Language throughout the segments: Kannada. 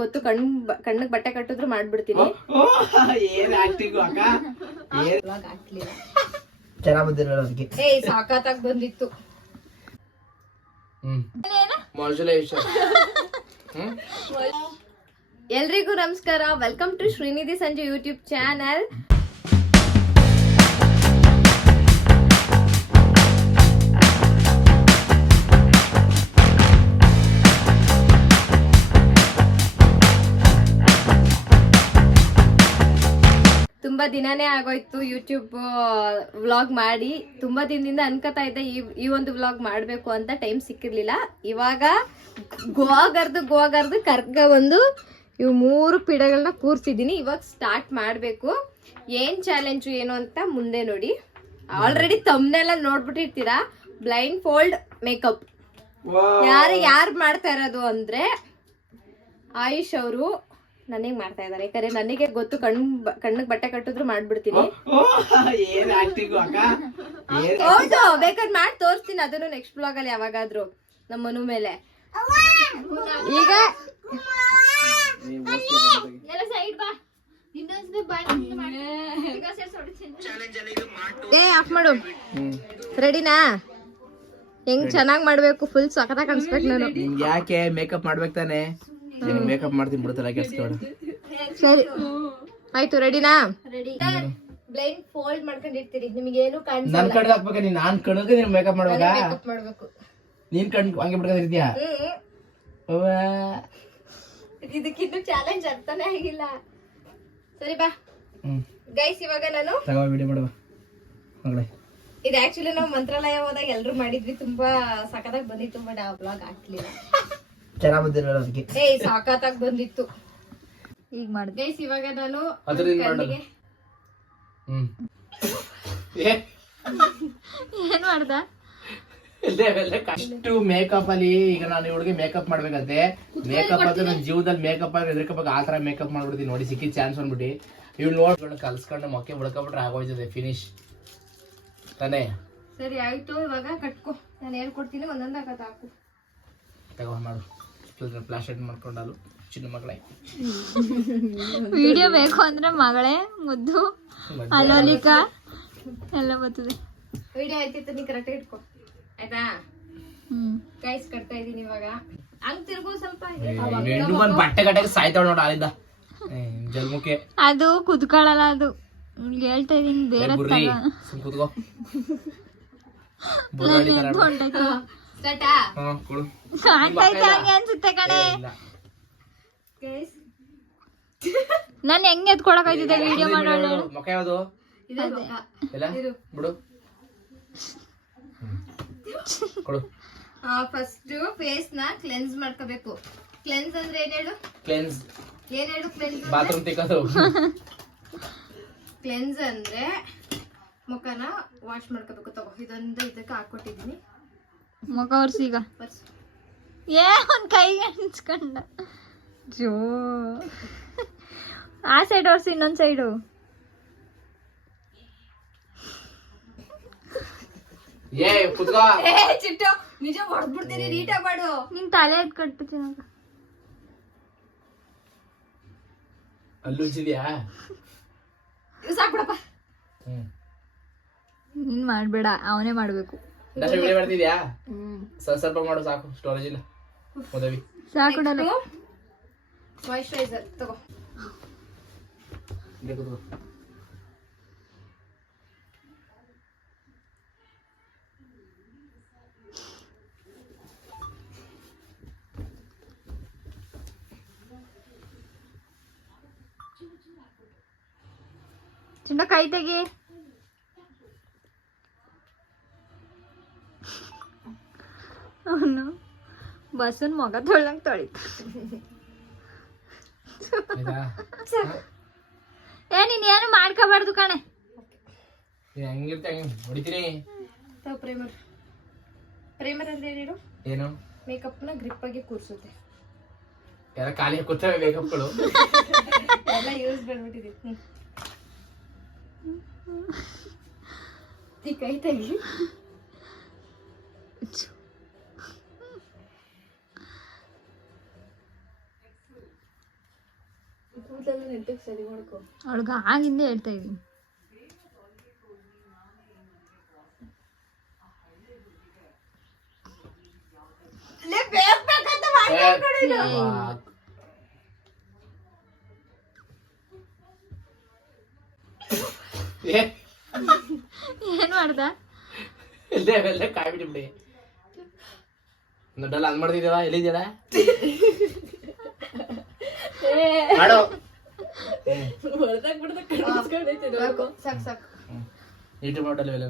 ಗೊತ್ತು. ಕಣ್ಣಿಗೆ ಬಟ್ಟೆ ಕಟ್ಟಿದ್ರು ಮಾಡ್ಬಿಡ್ತೀನಿ. ಸಾಕಾತಾಗ್ ಬಂದಿತ್ತು. ಎಲ್ರಿಗೂ ನಮಸ್ಕಾರ. ವೆಲ್ಕಮ್ ಟು ಶ್ರೀನಿಧಿ ಸಂಜೆ ಯೂಟ್ಯೂಬ್ ಚಾನಲ್. ತುಂಬಾ ದಿನಾನೇ ಆಗೋಯ್ತು ಯೂಟ್ಯೂಬ್ ವ್ಲಾಗ್ ಮಾಡಿ. ತುಂಬಾ ದಿನದಿಂದ ಅನ್ಕೋತಾ ಇದ್ದೆ ಈ ಒಂದು ವ್ಲಾಗ್ ಮಾಡ್ಬೇಕು ಅಂತ, ಟೈಮ್ ಸಿಕ್ಕಿರ್ಲಿಲ್ಲ. ಇವಾಗ ಗೋವಾಗರ್ದು ಕರ್ಗ ಬಂದು ಇವು 3 ಪಿಡಗಳನ್ನ ಕೂರ್ಸಿದೀನಿ. ಇವಾಗ ಸ್ಟಾರ್ಟ್ ಮಾಡ್ಬೇಕು. ಏನ್ ಚಾಲೆಂಜು ಏನು ಅಂತ ಮುಂದೆ ನೋಡಿ. ಆಲ್ರೆಡಿ ತಮ್ನೆಲ್ಲ ನೋಡ್ಬಿಟ್ಟಿರ್ತೀರಾ. ಬ್ಲೈಂಡ್ ಫೋಲ್ಡ್ ಮೇಕಪ್ ಯಾರು ಮಾಡ್ತಾ ಇರೋದು ಅಂದ್ರೆ ಆಯುಷ್ ಅವರು ನನಗೆ ಮಾಡ್ತಾ ಇದಾರೆ. ಯಾಕಂದ್ರೆ ನನಗೆ ಗೊತ್ತು, ಕಣ್ಣಿಗೆ ಬಟ್ಟೆ ಕಟ್ಟಿದ್ರು ಮಾಡ್ಬಿಡ್ತೀನಿ. ಹೌದು, ಬೇಕಾದ್ರೆ ಮಾಡಿ ತೋರಿಸ್ತೀನಿ. ಅದನ್ನು ನೆಕ್ಸ್ಟ್ ಬ್ಲಾಗ್ ಅಲ್ಲಿ ಯಾವಾಗಾದ್ರು ನಮ್ಮ ಮನು ಮೇಲೆ. ಈಗ ಆಫ್ ಮಾಡು. ರೆಡಿನಾ? ಹೆಂಗ್ ಚೆನ್ನಾಗ್ ಮಾಡ್ಬೇಕು, ಫುಲ್ ಸಖತ್ತಾಗಿ ಕಾಣಿಸ್ಬೇಕು. ನಾನು ಯಾಕೆ ಮೇಕಪ್ ಮಾಡ್ಬೇಕು ತಾನೆ? ಮೇಕಪ್ ಮಾಡ್ತೀನಿ ಬಿಡ್ತಲ್ಲ, ಕೆಲ್ಸಬೇಡ. ಸರಿ ಆಯ್ತು, ರೆಡಿನಾ? ಬ್ಲೈಂಡ್ ಫೋಲ್ಡ್ ಮಾಡ್ಕೊಂಡಿರ್ತೀರಿ, ನಿಮಗೇನು ಕಾಣಿಸಲ್ಲ. ನನ್ ಕಣ್ಣಿಗೆ ಹಾಕ್ಬೇಕ? ನಾನ್ ಕಣ್ಣಿಗೆ ನೀನ್ ಮೇಕಪ್ ಮಾಡ್ಬೇಕಾ? ಮಾಡ್ಬೇಕು. ನೀನ್ ಕಣ್ ಹಂಗೆ ಬಿಡ್ಕೊಂಡಿರ್ತೀಯ? ಇದಕ್ಕಿನ್ನು ಚಾಲೆಂಜ್ ಅರ್ಥನೇ ಆಗಿಲ್ಲ. ಸರಿ ಬಾ ಗೈಸ್, ಇವಾಗ ನಾನು ವಿಡಿಯೋ ಮಾಡುವ. ಇದು ಆಕ್ಚುಲಿ ನಾವು ಮಂತ್ರಾಲಯ ಹೋದಾಗ ಎಲ್ರು ಮಾಡಿದ್ವಿ. ತುಂಬಾ ಸಖತ್ತಾಗಿ ಬಂದಿತ್ತು. ಬಟ್ ಆ ಬ್ಲಾಗ್ ಹಾಕ್ಲಿಲ್ಲ. ಸಾಕಾತಾಗ್ ಬಂದಿತ್ತು. ಈಗ ಮಾಡಿ ಗೈಸ್, ಇವಾಗ ನಾನು ಏನ್ ಮಾಡ್ದ ಅಷ್ಟು ಮೇಕಪ್ ಅಲ್ಲಿ. ಈಗ ನಾನು ಇವಳಿಗೆ ಮೇಕಪ್ ಮಾಡ್ಬೇಕಂತೆ. ಮೇಕಪ್ ಅಂತ ನನ್ನ ಜೀವನದಲ್ಲಿ ಮೇಕಪ್ ಎದ್ರಕೋಬೇಕು. ಆ ತರ ಮೇಕಪ್ ಮಾಡ್ಬಿಡ್ತೀನಿ ನೋಡಿ. ಸಿಕ್ಕಿದ್ ಚಾನ್ಸ್ ಅಂದ್ಬಿಟ್ಟು ಇವ್ಳು ನೋಡ್ಕೊಂಡು ಕಲ್ಸ್ಕೊಂಡು ಮೊಕ್ಕೆ ಬಿಡ್ಕೊಬಿಟ್ರೆ ಆಗೋಯ್ತದೆ. ಫಿನಿಶ್ ತಾನೇ? ಸರಿ ಆಯ್ತು, ಇವಾಗ ಕಟ್ಕೋ. ನಾನು ಹೇಳ್ಕೊಡ್ತೀನಿ, ಒಂದೊಂದಾಗ ಹಾಕು. ತಗೋ ಮಾಡು. ಫ್ಲಾಶ್ ಮಾಡ್ಕೊಂಡಾಲು ಚಿನ್ನ ಮಗಳೇ. ವಿಡಿಯೋ ಬೇಕು ಅಂದ್ರೆ ಮಗಳೇ ಮುದ್ದು ಅಲೋಲಿಕ ಎಲ್ಲ ಬರ್ತದೆ. ವಿಡಿಯೋ ಆಯ್ತಿತ್ತು, ನೀ ಕರೆಕ್ಟ್ ಇಟ್ಕೋ ಆಯ್ತಾ? ಗೈಸ್ ಕಟ್ತಾ ಇದೀನಿ ಇವಾಗ. ಹಂಗ್ ತಿರ್ಗು ಸ್ವಲ್ಪ. ಬಟ್ಟೆ ಕಟ್ಟಕ್ಕೆ ಸಾಯ್ತಾವ ನೋಡ ಅಲ್ಲಿಂದ ಜಲ್ಮುಖೆ. ಅದು ಕುದ್ಕೊಳ್ಳಲ್ಲ. ಅದು ಹೇಳ್ತಾ ಇದೀನಿ ಬೇರೆ ಕೂತ್ಕೋ. ಕಾಣ್ತೈತೆ ಹಂಗೆ ಅನ್ಸುತ್ತೆ ಕಣೆ. ನಾನು ಹೆಂಗ್ ಎತ್ಕೊಳಕಾಯ್ತಿದ್ದೆ ವಿಡಿಯೋ ಮಾಡೋಣ. ಮುಖ ಯಾವುದು? ಬಿಡು ಕೊಡು. ಫಸ್ಟ್ ಫೇಸ್ ನ ಕ್ಲೆನ್ಸ್ ಮಾಡ್ಕೋಬೇಕು. ಕ್ಲೆನ್ಸ್ ಅಂದ್ರೆ ಏನ್ ಹೇಳು? ಕ್ಲೆನ್ಸ್ ಏನ್ ಹೇಳು? Cleanse bathroom ತಿಕ್ಕೋದು. ಕ್ಲೆನ್ಸ್ ಅಂದ್ರೆ ಮುಖನ ವಾಶ್ ಮಾಡ್ಕೋಬೇಕು. ತಗೋ, ಇದೊಂದು ಇದಕ್ಕೆ ಹಾಕೊಟ್ಟಿದೀನಿ. ಮುಖ ಒರ್ಸಿ. ಈಗ ಏ ಒಂದ್ ಕೈಗೆ ಅನ್ಸ್ಕೊಂಡ. ಜೋ ಆ ಸೈಡ್ ಒರ್ಸಿ, ಇನ್ನೊಂದ್ ಸೈಡು. ಚಿಟ್ಟು ನಿಜ ಹೊಡ್ಬಿಡ್ತೀನಿ. ನೀಟಾಗಿ ಮಾಡು. ನಿನ್ ತಲೆ ಎದ್ ಕಟ್ಬಿಡ್ತೀನಿ. ಅಲ್ಲುಜಿದ್ಯಾ? ಸಾಕ್ಬಿಡಪ್ಪ. ನೀನ್ ಮಾಡ್ಬೇಡ, ಅವನೇ ಮಾಡ್ಬೇಕು. ಮಾಡ್ತಿದ್ಯಾ? ಸ್ವಲ್ಪ ಮಾಡು ಸಾಕು, ಸ್ಟೋರೇಜ್ ಇಲ್ಲ. ಸಾಕುಡಲ್ಲ. ಮಾಯಿಶ್ಚರೈಸರ್ ತಗೋ. ಚಿನ್ನ ಕೈ ತೆಗಿ. ಅವನು ಬಸ್ಸನ್ ಮಗ ತೊಳ್ದಂಗ್ ತೊಳಿತ. ಏ ನೀನ್ ಏನು ಮಾಡ್ಕೋಬಾರ್ದು ಕಣೆ. ಪ್ರೈಮರ್ ಅಂದ್ರೆ ಏನೇನು? ಏನು? ಮೇಕಪ್ ನ ಗ್ರಿಪ್ ಆಗಿ ಕೂರ್ಸುತ್ತೆ. ಖಾಲಿ ಕೂತವೆ ಮೇಕಪ್ಗಳು ಎಲ್ಲ ಯೂಸ್ ಮಾಡ್ಬಿಟ್ಟಿದೆ. ಈ ಕೈ ತೆಗಿ. ಅವಳಿಗೆ ಆಗಿಂದ ಹೇಳ್ತಾ ಇದೀನಿ. ಏನ್ ಮಾಡ್ದ? ಎಲ್ಲ ಕಾಯಿ ಬಿಟ್ಬಿಡಿ. ದೊಡ್ಡಲ್ಲ ಅಂದ್ ಮಾಡ್ತಿದ್ದೀವ, ಎಲ್ಲಿದ್ದೀರ ಮಾಡು. ಸಾಕ್ ಸಾಕ್ ಯೂಟ್ಯೂಬ್ ಮಾಡಲ್ಲ ಎಲ್ಲ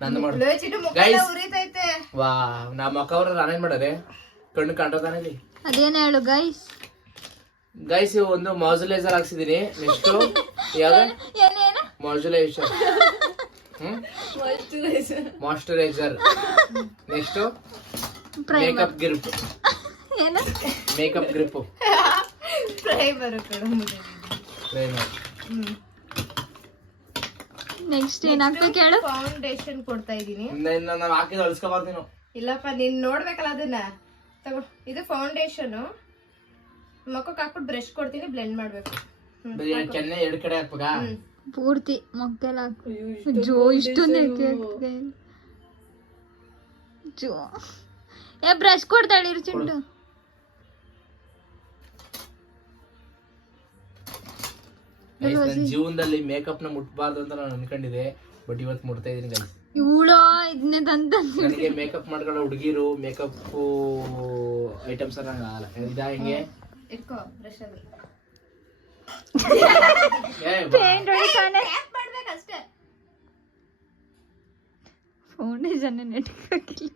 ನಂದು ಮಾಡು ಗೈಸ್. ವಾ ನಮ್ಮ ಅಕ್ಕ ಅವ್ರ ನಾನೇನ್ ಮಾಡದೆ ಕಣ್ಣು ಕಾಣ್ತಾನೆ ಇಲ್ಲಿ. ಅದೇನ ಹೇಳು ಗೈಸ್. ಗೈಸ್ ಒಂದು ಮಾಯ್ಚರೈಸರ್ ಹಾಕ್ಸಿದೀನಿ. ನೆಕ್ಸ್ಟ್ ಯಾವ್ದು moisturiser, moisturiser. Next makeup grip, ಏನು ಮೇಕಪ್ ಗ್ರಿಪ್ ಪ್ರೈಮರ್. ನೆಕ್ಸ್ಟ್ ಏನ್ ಹಾಕ್ಬೇಕು ಹೇಳು? ಫೌಂಡೇಶನ್ ಕೊಡ್ತಾ ಇದೀನಿ. ನಾವ್ ಹಾಕಿದ್ ಅಳ್ಸ್ಕೊಬಾರ್ದು ನೀನು. ಇಲ್ಲಪ್ಪ ನೀನ್ ನೋಡ್ಬೇಕಲ್ಲ ಅದನ್ನ. ತಗೋ, ಇದು ಫೌಂಡೇಶನ್. ಮುಖಕ್ಕೆ ಹಾಕ್ಬಿಟ್ಟು ಬ್ರಷ್ ಕೊಡ್ತೀನಿ, ಬ್ಲೆಂಡ್ ಮಾಡ್ಬೇಕು. ಕೆನ್ನೆ ಎರಡ್ ಕಡೆ ಹಾಕ್ಬೇಕಾ? ಪೂರ್ತಿ ಮೊಕ್ಕೆಲ್ಲ ಹಾಕು. ಜೋ ಇಷ್ಟೊಂದು ಜೋ ಬ್ರಷ್ ಕೊಡ್ತಾಳೆ ಇರು ಚಿಂಟು. ನನ್ನ ಜೀವನದಲ್ಲಿ ಮೇಕಪ್ ನ ಮುಟ್ಬಾರ್ದು ಅಂತ ನಾನು ಅನ್ಕೊಂಡಿದ್ದೆ, ಬಟ್ ಇವತ್ತು ಮುಟ್ತಾ ಇದೀನಿ ಗೈಸ್. ಇವಳು ಇದನ್ನೇ ತಂತ ನನಗೆ ಮೇಕಪ್ ಮಾಡ್ಕೊಳ್ಳೋ ಹುಡುಗಿರು ಮೇಕಪ್ ಐಟಮ್ಸ್ ನಂಗೆ ಆಗಲ್ಲ. ಇದಾ ಹಿಂಗೆ ಇಟ್ಕೋ ಬ್ರಷ್ ಅಲ್ಲಿ ಪೇಂಟ್ ಹೊಡಿತಾನೆ. ಮಾಡ್ಬೇಕಷ್ಟೇ. ಫೌಂಡೇಶನ್ ನೆಟ್ಕಾಕಿಲ್ಲ.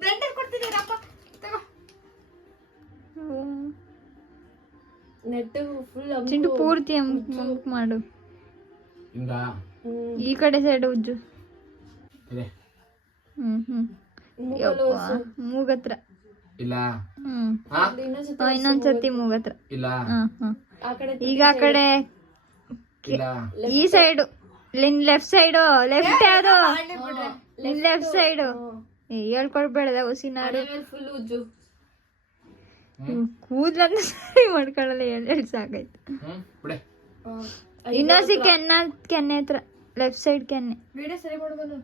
ಬ್ಲೆಂಡರ್ ಕೊಡ್ತಿದ್ದೀರಪ್ಪ, ತಗೋ. ನೆಟ್ ಫುಲ್ ಚಿಂಟು ಪೂರ್ತಿ ಅಮುಕ್ ಮಾಡು. ಹಿಂಗ ಈ ಕಡೆ ಸೈಡ್ ಉಜ್ಜು. ಇದೆ ಮೂಗತ್ರ ಇಲ್ಲ. ಇನ್ನೊಂದ್ಸತಿ ಮೂಗತ್ರ ಇಲ್ಲ. ಈಗ ಆ ಕಡೆ ಇಲ್ಲ. ಈ ಸೈಡು ಲೆಫ್ಟ್ ಸೈಡು. ಲೆಫ್ಟ್ ಯಾವ್ದು? Left side. ಹೇಳ್ಕೊಡ್ಬೇಡದ ಹುಸಿನಾರು. ಫುಲ್ ಉಜ್ಜು. ಕೂದ್ಲನ್ನ ಸರಿ ಮಾಡ್ಕೊಳ್ಳಲ್ಲ. ಎರಡು ಸಾಕಾಯ್ತು. ಇನ್ನೊಂದ್ಸಿ ಕೆನ್ನೆ ಹತ್ರ ಲೆಫ್ಟ್ ಸೈಡ್ ಕೆನ್ನೆ. ವಿಡಿಯೋ ಸರಿ ಮಾಡ್ಬೋದು.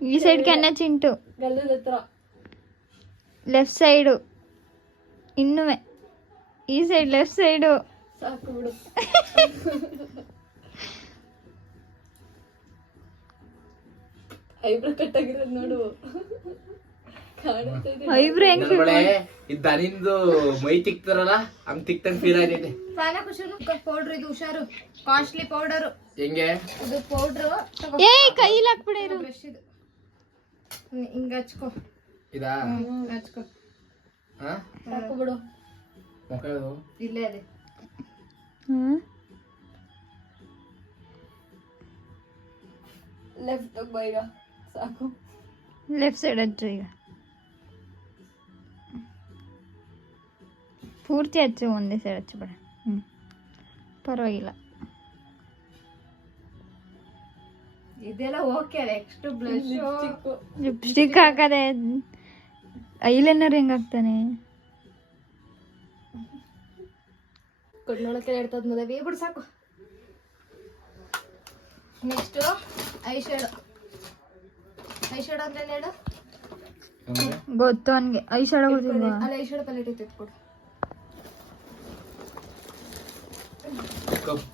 ಈ ಸೈಡ್ ಕೆನ್ನೆ ಚಿಂಟು. ಗಲ್ಲದ ಹತ್ರ ಲೆಫ್ಟ್ ಸೈಡು. ಇನ್ನುವೆ ಈ ಸೈಡ್ ಲೆಫ್ಟ್ ಸೈಡು. ಸಾಕು ಬಿಡು. ಐಬ್ರೋ ಕಟ್ ಆಗಿರೋದು ನೋಡು. ಐಬ್ರೋ ಹೆಂಗ್ ದನಿಂದು ಮೈ ತಿಕ್ತಾರಲ್ಲ ಹಂಗ್ ತಿಕ್ತಂಗ್ ಫೀಲ್ ಆಗೈತೆ. ಪೌಡರ್ ಇದು ಹುಷಾರು, ಕಾಸ್ಟ್ಲಿ ಪೌಡರ್. ಹೆಂಗೆ ಇದು ಪೌಡರ್? ಏ ಕೈಲಿ ಹಾಕ್ಬಿಡ ಇರು. ಬ್ರಷ್ ಇದು ಹಿಂಗ ಹಚ್ಕೋ. ಇದಾ ಹಚ್ಕೋ. ಸಾಕು ಬಿಡು. ಮುಖ ಇಲ್ಲೇ ಅದೇ. ಲೆಫ್ಟ್ ಈಗ ಸಾಕು. ಲೆಫ್ಟ್ ಸೈಡ್ ಹಚ್ಚು. ಈಗ ಪೂರ್ತಿ ಹಚ್ಚು, ಒಂದೇ ಸೈಡ್ ಹಚ್ಚು ಬೇಡ. ಪರವಾಗಿಲ್ಲ. ಇದೆಲ್ಲ ಓಕೆ. ನೆಕ್ಸ್ಟ್ ಬ್ಲಷ್, ಲಿಪ್ಸ್ಟಿಕ್ ಹಾಕದೆ. ಐಲೈನರ್ ಹೆಂಗ್ ಹಾಕ್ತಾನೆ? ಕಣ್ಣೊಳಕ್ಕೆ ಇಡ್ತದ ಮದುವೆ ಬಿಡು ಸಾಕು. Next I shadow. I shadow ಅಂದ್ರೆ ಹೇಳು. ಗೊತ್ತು ಅವನ್ಗೆ. ಐ ಶ್ಯಾಡೋ ಗೊತ್ತಿಲ್ವಾ? ಅಲ್ಲ, ಐ ಶ್ಯಾಡೋ ಪ್ಯಾಲೆಟ್ ಇತ್ತು, ಕೊಡು.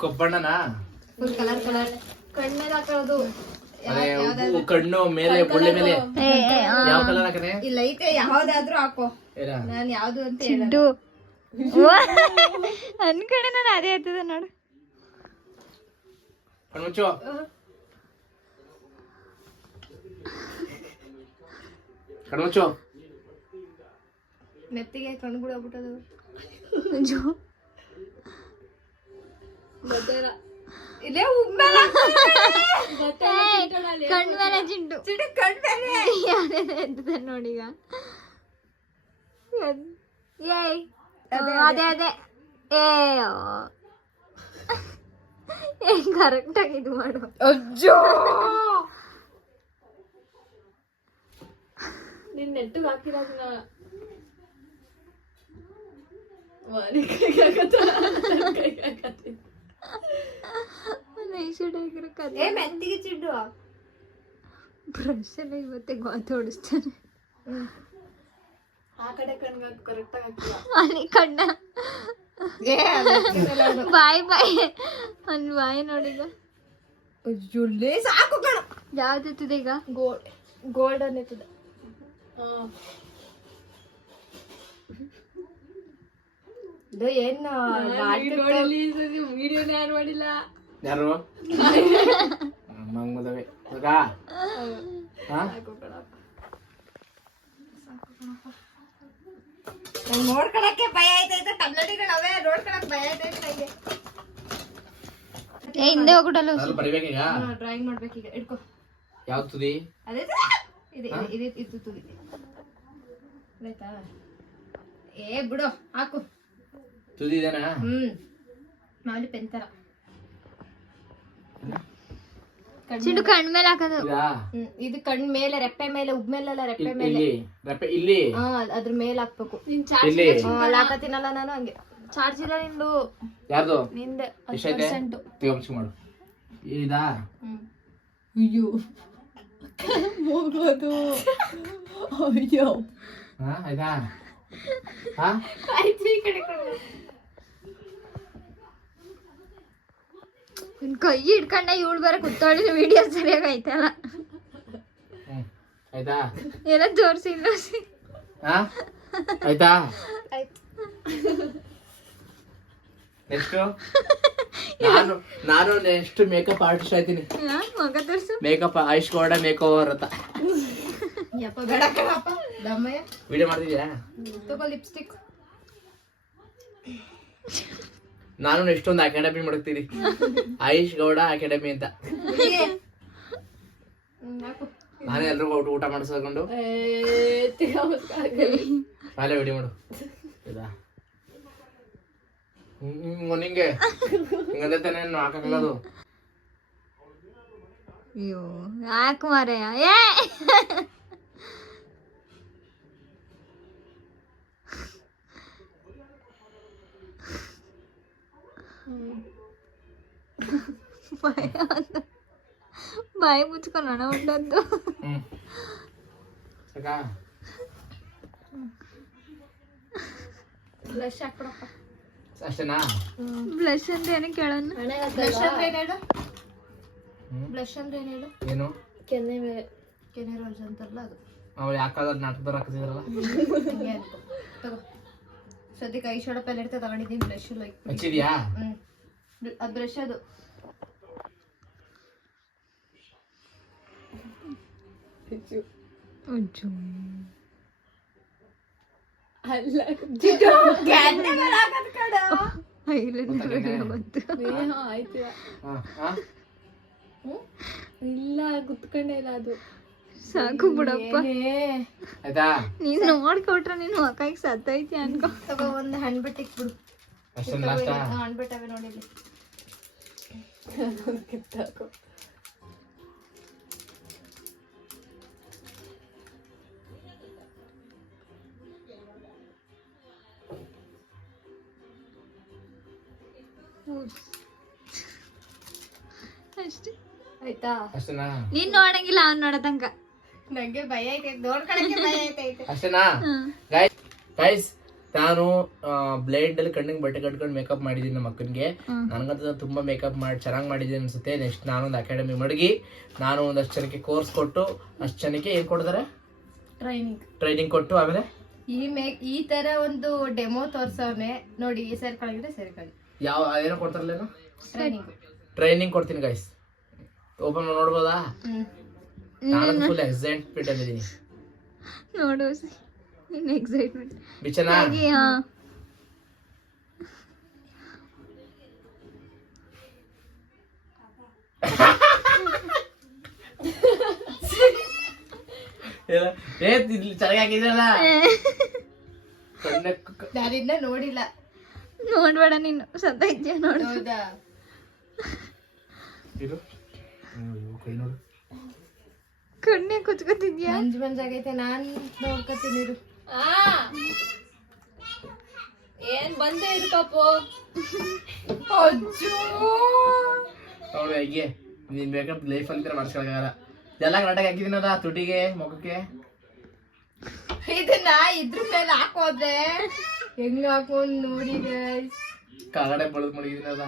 ಕಬ್ಬಣ್ಣನಾ? ಫುಲ್ ಕಲರ್ ಕಲರ್ ಕಣ್ಣಲ್ಲಿ ಹಾಕೋದು. ಕಣ್ಣು ಮೇಲೆ ಒಳ್ಳೆ ಮೇಲೆ ಯಾವ ಕಲರ್ ಹಾಕನೆ? ಇಲ್ಲ ಐತೆ, ಯಾವ್ದಾದ್ರೂ ಹಾಕೋ. ನಾನು ಯಾವ್ದು ಅಂತ ಚಿಡ್ಡು ಅನ್ಕಡೆ. ನಾನು ಅದೇ ಆಯ್ತದ ನೋಡು. ಕಣ್ಮುಚ್ಚು. ಕಣ್ಮುಚ್ಚು. ನೆತ್ತಿಗೆ ಕಣ್ಗುಡಿ ಹೋಗ್ಬಿಟ್ಟದು. ಇಲ್ಲೇ ಕಣ್ಮೇಲೆ ಚಿಂಟು. ಚಿಂಟು ಕಣ್ಮೇಲೆ ಎದ್ದ ನೋಡೀಗ. ಏಯ್ ಅದೇ ಅದೇ. ಏ ಕರೆಕ್ಟ್ ಆಗಿ ಇದು ಮಾಡು. ಅಜ್ಜೋ ನಿನ್ ನೆಟ್ಟಿಗೆ ಹಾಕಿರೋದನ್ನ ಏ ಮೆತ್ತಿಗೆ ಚಿಡ್ಡು ಬ್ರಷ್ ಎಲ್ಲ ಇವತ್ತೇ ತೋಡಿಸ್ತಾನೆ. ಆ ಕಡೆ ಕಣ್ಗೆ ಕರೆಕ್ಟ್ ಆಗಿ ಹಾಕಿಲ್ಲ. ಅಲ್ಲಿ ಕಣ್ಣ ಬಾಯಿ ಒಂದ್ ಬಾಯಿ ನೋಡಿಗ ಜುಲ್ಲೆ ಸಾಕು ಕಣ. ಯಾವ್ದಿತ್ತದೆ ಈಗ? ಗೋಲ್ಡನ್ ಇರ್ತದೆ. ಇದು ಏನ್ ವಿಡಿಯೋನ ಯಾರು ಮಾಡಿಲ್ಲ. ಯಾರು ಮಂಗ್ ಮದುವೆ ನೋಡ್ಕೊಳಕ್ಕೆ ಭಯ ಆಯ್ತೈತೆ. ಕನ್ನಡಿಗಳವೆ ನೋಡ್ಕೊಳಕ್ ಭಯ ಆಯ್ತೈತೆ ನಂಗೆ. ಏ ಹಿಂದೆ ಹೋಗ್ಬಿಡಲ್ಲ. ಬರಿಬೇಕೀಗ ಡ್ರಾಯಿಂಗ್ ಮಾಡ್ಬೇಕೀಗ. ಇಟ್ಕೋ. ಯಾವ ತುದಿ? ಅದೇ ಇದು ತುದಿ ಆಯ್ತಾ? ಏ ಬಿಡು ಹಾಕು. ತುದಿ ಇದೇನಾ? ಮಾಮೂಲಿ ಪೆನ್ ತರ. ಚಿಂಡು ಕಣ್ ಮೇಲೆ ಹಾಕೋದು. ಇದು ಕಣ್ ಮೇಲೆ, ರೆಪ್ಪೆ ಮೇಲೆ, ಉಬ್ಮೇಲೆಲ್ಲ ರೆಪ್ಪೆ ಮೇಲೆ. ಇಲ್ಲಿ ಅದ್ರ ಮೇಲೆ ಹಾಕ್ಬೇಕು. ಇಲ್ಲಿ ಹಾಕತೀನಲ್ಲ ನಾನು ಹಂಗೆ. ಚಾರ್ಜ್ ಇಲ್ಲ ನಿಂದು. ಯಾರ್ದು? ನಿಂದೆ. ತೆಗೊಂಡು ಮಾಡು. ಇದಾ? ಅಯ್ಯೋ ಹೋಗೋದು. ಅಯ್ಯೋ ಆಯ್ತಾ? ಆಯ್ತು ಈ ಕಡೆ ಕೈ ಹಿಡ್ಕೊಂಡ ಇವಳು ಬೇರೆ ಕುತ್ತೋಳಿ ವಿಡಿಯೋ ಸರಿಯಾಗಿ ಆಯ್ತಲ್ಲ. ಆಯ್ತಾ? ಎಲ್ಲ ತೋರಿಸಿಲ್ಲ. ಆಯ್ತಾ? ಆಯ್ತು. ನೆಕ್ಸ್ಟ್ ನಾನು ನೆಕ್ಸ್ಟ್ ಮೇಕಪ್ ಆರ್ಟಿಸ್ಟ್ ಆಯ್ತೀನಿ. ಮಗ ತೋರ್ಸು. Makeup AYUSH Gowda make over ಅಂತ ಯಪ್ಪ ಬೇಡ ಕಣಪ್ಪ. ದಮ್ಮಯ್ಯ ವಿಡಿಯೋ ಮಾಡ್ತಿದ್ಯಾ? ತಗೋ ಲಿಪ್ಸ್ಟಿಕ್. ನಾನು ನೆಕ್ಸ್ಟ್ ಒಂದು ಅಕಾಡೆಮಿ ಮಾಡ್ತೀನಿ, ಆಯುಷ್ ಗೌಡ ಅಕಾಡೆಮಿ ಅಂತ. ನಾನೇ ಎಲ್ರಿಗೂ ಊಟ ಮಾಡಿಸ್ಕೊಂಡು ಅಲ್ಲೇ ವಿಡಿಯೋ ಮಾಡು. ನಿಂಗೆ ಹಿಂಗಂದ್ರೆ ತಾನೇ ಹಾಕಕ್ಕಾಗದು. ಅಯ್ಯೋ ಯಾಕೆ ಮಾರಯ್ಯ? ಏ ಬಾಯಿ ಮುಚ್ಕೊಂಡು ಹಣ ಉಂಟದ್ದು. ಬ್ಲಷ್ ಹಾಕ್ಬಿಡಪ್ಪ. ಅಷ್ಟೇನಾ? ಬ್ಲಷ್ ಅಂದ್ರೆ ಏನೋ ಕೇಳೋಣ. ಬ್ಲಷ್ ಅಂದ್ರೆ ಏನ್ ಹೇಳು? ಬ್ಲಷ್ ಅಂದ್ರೆ ಏನ್ ಹೇಳು? ಏನು? ಕೆನ್ನೆ ಮೇಲೆ ಕೆನ್ನೆ ರೋಲ್ಸ್ ಅಂತಾರಲ್ಲ ಅದು. ಅವ್ರು ಯಾಕಾದ್ರೆ ನಾಟಕದವ್ರು ಹಾಕಿದ್ರಲ್ಲ. ಹಿಂಗೆ ಅನ್ಕೋ. ತಗೋ. ಸದ್ಯಕ್ಕೆ ಐ ಶಾಡೋ ಪ್ಯಾಲೆಟ್ ತಗೊಂಡಿದ್ದೀನಿ. ಬ್ಲಷ್ ಲೈಕ್ ಹಚ್ಚಿದ್ಯಾ? ಅದು ಬ್ರಷ್ ಅದು. ಅಲ್ಲ ಇಲ್ಲ ಕುತ್ಕೊಂಡೆ ಇಲ್ಲ ಅದು. ಸಾಕು ಬಿಡಪ್ಪ. ಆಯ್ತಾ? ನೀನ್ ನೋಡ್ಕೊಟ್ರೆ ನೀನು ಮಕ್ಕಳಿಗೆ ಸತ್ತೈತಿ ಅನ್ಕೋ. ತಗೋ ಒಂದು ಹಣ್ಬಿಟ್ಟು ಇಕ್ಬಿಡು. ಅಷ್ಟೇನು ಲಾಸ್ಟಾ? ಹಣ್ಬಿಟ್ಟವೆ ನೋಡಿಲಿ. ಕಿತ್ತಾಕು. ಅಷ್ಟೇ ಆಯ್ತಾ? ಅಷ್ಟೇನಾ? ನೀನ್ ನೋಡಂಗಿಲ್ಲ ಅವ್ನ್ ನೋಡೋ ತನಕ. ನಂಗೆ ಭಯ ಐತೈತೆ, ನೋಡ್ಕೊಳಕ್ಕೆ ಭಯ ಐತೈತೆ. ಅಷ್ಟೇನಾ? ಗೈಸ್ ನಾನು ಬ್ಲೇಡ್ ಅಲ್ಲಿ ಕಣ್ಣಿಗೆ ಬಟ್ಟೆ ಕಟ್ಕೊಂಡು ಮೇಕಪ್ ಮಾಡಿದೀನಿ ನಮ್ಮ ಅಕ್ಕನಿಗೆ. ನನ್ಗಂತೂ ತುಂಬಾ ಮೇಕಪ್ ಮಾಡಿ ಚೆನ್ನಾಗಿ ಮಾಡಿದೀನಿ ಅನ್ಸುತ್ತೆ. ನೆಕ್ಸ್ಟ್ ನಾನು ಒಂದು ಅಕಾಡೆಮಿ ಮಡಗಿ ನಾನು ಒಂದಷ್ಟು ಜನಕ್ಕೆ ಕೋರ್ಸ್ ಕೊಟ್ಟು ಅಷ್ಟು ಜನಕ್ಕೆ ಏನ್ ಕೊಡ್ತಾರೆ? ಟ್ರೈನಿಂಗ್ ಕೊಟ್ಟು ಆಮೇಲೆ ಈ ತರ ಒಂದು ಡೆಮೋ ತೋರ್ಸವ್ನೆ ನೋಡಿ. ಸೇರ್ಕೊಳ್ಳಿದ್ರೆ ಸೇರ್ಕೊಳ್ಳಿ. ಯಾವ ಏನೋ ಕೊಡ್ತಾರಲ್ಲೇನು? ಟ್ರೈನಿಂಗ್ ಕೊಡ್ತೀನಿ ಗೈಸ್. ಓಪನ್ ನೋಡ್ಬೋದಾ? ನಾನು ಫುಲ್ ಎಕ್ಸೈಟ್ಮೆಂಟ್ ಆಗಿದ್ದೀನಿ. ನೋಡು ನೀನ್ ಎಕ್ಸೈಟ್ಮೆಂಟ್ ಬಿಚ್ಚನಾ? ಚೆನ್ನಾಗಿ ಹಾಕಿದ್ರಲ್ಲ. ನಾನಿನ್ನ ನೋಡಿಲ್ಲ. ನೋಡ್ಬೇಡ ನೀನು ಸತ್ತೈತ್ಯಾ ನೋಡು. ಹೌದಾ? ಕೈ ನೋಡು. ಕಣ್ಣೆ ಕುಚ್ಕೋತಿದ್ಯಾ? ಮಂಜಾಗೈತೆ, ನಾನ್ ನೋಡ್ಕೊತೀನಿ ಇರು. ಏನ್ ಬಂದೇ ಇರು ಪಾಪು. ಅಜ್ಜೋ ನೋಡು ಹೇಗೆ ನೀನ್ ಮೇಕಪ್ ಲೈಫ್ ಅಂತ ಮಾಡ್ಸ್ಕೊಳಕ್ಕಾಗಲ್ಲ. ಎಲ್ಲ ಕರೆಕ್ಟಾಗಿ ಹಾಕಿದ್ದೀನಲ್ಲ ತುಟಿಗೆ ಮುಖಕ್ಕೆ. ಇದನ್ನ ಇದ್ರ ಮೇಲೆ ಹಾಕೋದ್ರೆ ಹೆಂಗ್ ಹಾಕೊಂಡ್ ನೋಡಿ ಗೈಸ್. ಕಗಡೆ ಬಳದ್ ಮಡಗಿದ್ದೀನಲ್ಲ,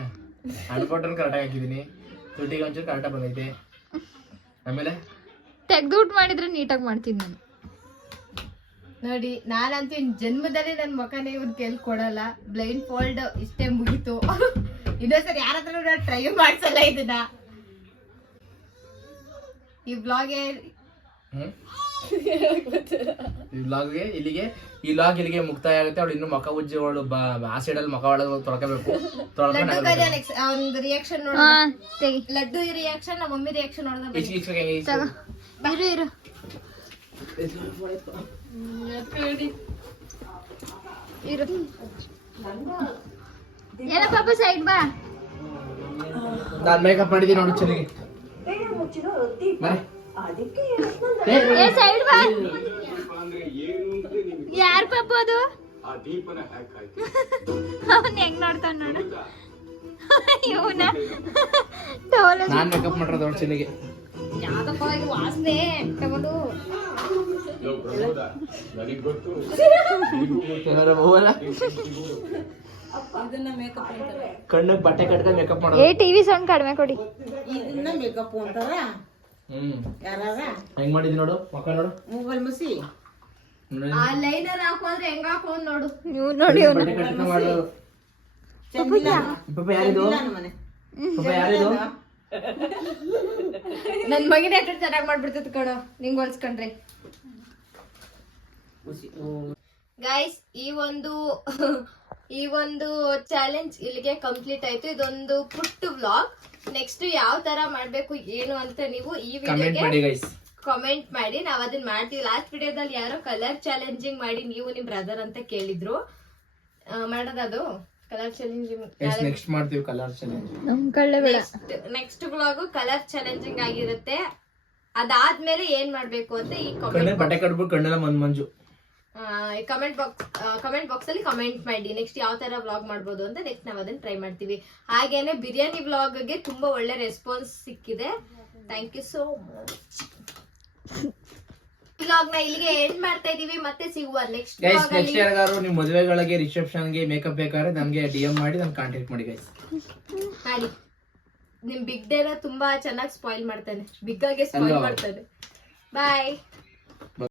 ಅನ್ಕೊಟ್ರನ್ ಕರೆಕ್ಟಾಗಿ ಹಾಕಿದ್ದೀನಿ. ತುಟಿಗೆ ಒಂಚೂರು ಕರೆಕ್ಟಾಗಿ ಬಂದೈತೆ. ಆಮೇಲೆ ತೆಗ್ದುಟ್ ಮಾಡಿದ್ರೆ ನೀಟಾಗಿ ಮಾಡ್ತೀನಿ ನಾನು. ನೋಡಿ ನಾನಂತೂ ಇನ್ ಜನ್ಮದಲ್ಲಿ ನನ್ ಮಕನೇ ಇವ್ನ ಕೇಳ್ ಕೊಡಲ್ಲ. ಬ್ಲೈಂಡ್ ಫೋಲ್ಡ್ ಇಷ್ಟೇ ಮುಗೀತು. ಇನ್ನೊಂದ್ಸರಿ ಯಾರ ಹತ್ರ ಟ್ರೈ ಮಾಡ್ಸಲ್ಲ ಇದನ್ನ. ಈ ಬ್ಲಾಗ್ ಈ ಇಲ್ಲಿಗೆ ಮುಕ್ತಾಯ ಆಗುತ್ತೆ. ಅವಳು ಇನ್ನು ಮುಖ ಉಜ್ಜಿ ಅವಳು ಆಸಿಡ್ ಅಲ್ಲಿ ಮುಖ ಒಳಗೆ ತೊಳ್ಕೋಬೇಕು. ಒಂದು ರಿಯಾಕ್ಷನ್ ನೋಡ. ತೆಗಿ. ಲಡ್ಡು ರಿಯಾಕ್ಷನ್, ನಮ್ಮ ಮಮ್ಮಿ ರಿಯಾಕ್ಷನ್ ನೋಡೋಣ. ತಗೋ. ಇರು ಏನ ಪಾಪ ಸೈಡ್ ಬಾ. ನಾನ್ ಮೇಕಪ್ ಮಾಡಿದೀನಿ ನೋಡು ಚೆನ್ನಾಗಿ. ಏ ಸೈಡ್ ಬಾ. ಯಾರ್ ಪಾಪ ಅದು? ಅವನ್ ಹೆಂಗ್ ನೋಡ್ತಾನ ನೋಡು. ಇವನ ನಾನ್ ಮೇಕಪ್ ಮಾಡಿರೋದು ನೋಡು ಚೆನ್ನಾಗಿ. ಯಾವ್ದಪ್ಪ ಇದು ವಾಸನೆ ತಗೊಂಡು. ಕಣ್ಣಿಗೆ ಬಟ್ಟೆ ಕಟ್ಕೊಂಡು ಮೇಕಪ್ ಮಾಡೋದು. ಏ ಟಿವಿ ಸೌಂಡ್ ಕಡಿಮೆ ಕೊಡಿ. ಇದನ್ನ ಮೇಕಪ್ ಅಂತಾರ. ಹೆಂಗ್ ಮಾಡಿದೀನಿ ನೋಡು, ಮುಖ ನೋಡು. ಮೊಬೈಲ್ ಮುಸಿ ಆ ಲೈನರ್ ಹಾಕೋದ್ರೆ ಹೆಂಗ್ ಹಾಕೊಂಡ್ ನೋಡು. ನೀವು ನೋಡಿ ಅವನು. ಬಟ್ಟೆ ಕಟ್ಕೊಂಡು ಮಾಡೋದು. ಪಾಪ ಯಾರಿದು? ಪಾಪ ಯಾರಿದು? ನನ್ ಮಗಿನ ಯಾಕೆ ಚೆನ್ನಾಗ್ ಮಾಡ್ಬಿಡ್ತದ ಕಣೋ ನಿಂಗ್ ಹೋಲ್ಸ್ಕೊಂಡ್ರೆ. ಗೈಸ್ ಈ ಒಂದು ಚಾಲೆಂಜ್ ಇಲ್ಲಿಗೆ ಕಂಪ್ಲೀಟ್ ಆಯ್ತು. ಇದೊಂದು ಪುಟ್ಟು ವ್ಲಾಗ್. ನೆಕ್ಸ್ಟ್ ಯಾವ ತರ ಮಾಡ್ಬೇಕು ಏನು ಅಂತ ನೀವು ಈ ವಿಡಿಯೋಗೆ ಕಾಮೆಂಟ್ ಮಾಡಿ. ನಾವ್ ಅದನ್ನ ಮಾಡ್ತೀವಿ. ಲಾಸ್ಟ್ ವಿಡಿಯೋದಲ್ಲಿ ಯಾರೋ ಕಲರ್ ಚಾಲೆಂಜಿಂಗ್ ಮಾಡಿ ನೀವು ನಿಮ್ ಬ್ರದರ್ ಅಂತ ಕೇಳಿದ್ರು. ಮಾಡೋದದು ಕಲರ್ ಚಾಲೆಂಜಿಂಗ್. ನೆಕ್ಸ್ಟ್ ಮಾಡ್ತೀವಿ ಕಲರ್ ಚಾಲೆಂಜ್. ನಮ್ ಕಳ್ಳೆ ಬೇಡ. ನೆಕ್ಸ್ಟ್ ವ್ಲಾಗ್ ಕಲರ್ ಚಾಲೆಂಜಿಂಗ್ ಆಗಿರುತ್ತೆ. ಅದಾದ್ಮೇಲೆ ಏನ್ ಮಾಡ್ಬೇಕು ಅಂತ ಈ ಬಟ್ಟೆ ಕಟ್ಬಿಟ್ಟು ಕಣ್ಣೆಲ್ಲ ಮಂಜು ಕಮೆಂಟ್ ಬಾಕ್ಸ್ ಅಲ್ಲಿ ಕಮೆಂಟ್ ಮಾಡಿ. ನೆಕ್ಸ್ಟ್ ಯಾವ ತರ ವ್ಲಾಗ್ ಮಾಡ್ಬೋದು ಅಂತ ನೆಕ್ಸ್ಟ್ ನಾವ್ ಅದನ್ನ ಟ್ರೈ ಮಾಡ್ತೀವಿ. ಹಾಗೇನೆ ಬಿರಿಯಾನಿ ವ್ಲಾಗ್ಗೆ ತುಂಬಾ ಒಳ್ಳೆ ರೆಸ್ಪಾನ್ಸ್ ಸಿಕ್ಕಿದೆ. Thank you so much. Vlog ನ ಇಲ್ಲಿಗೆ ಎಂಡ್ ಮಾಡ್ತಾ ಇದೀವಿ. ಮತ್ತೆ ಸಿಗುವ ನೆಕ್ಸ್ಟ್ ನೆಕ್ಸ್ಟ್ ಯಾರಿಗಾರು ನಿಮ್ ಮದುವೆಗಳಿಗೆ ರಿಸೆಪ್ಷನ್ಗೆ ಮೇಕಪ್ ಬೇಕಾದ್ರೆ ನಮ್ಗೆ DM ಮಾಡಿ ನಮ್ಗೆ ಕಾಂಟ್ಯಾಕ್ಟ್ ಮಾಡಿ ಗೈಸ್. ಮಾಡಿ. ನಿಮ್ ಬಿಗ್ ಡೇನ ತುಂಬಾ ಚೆನ್ನಾಗಿ ಸ್ಪಾಯಿಲ್ ಮಾಡ್ತಾನೆ. ಬಿಗ್ ಆಗಿ ಸ್ಪಾಯಿಲ್ ಮಾಡ್ತಾನೆ. ಬಾಯ್.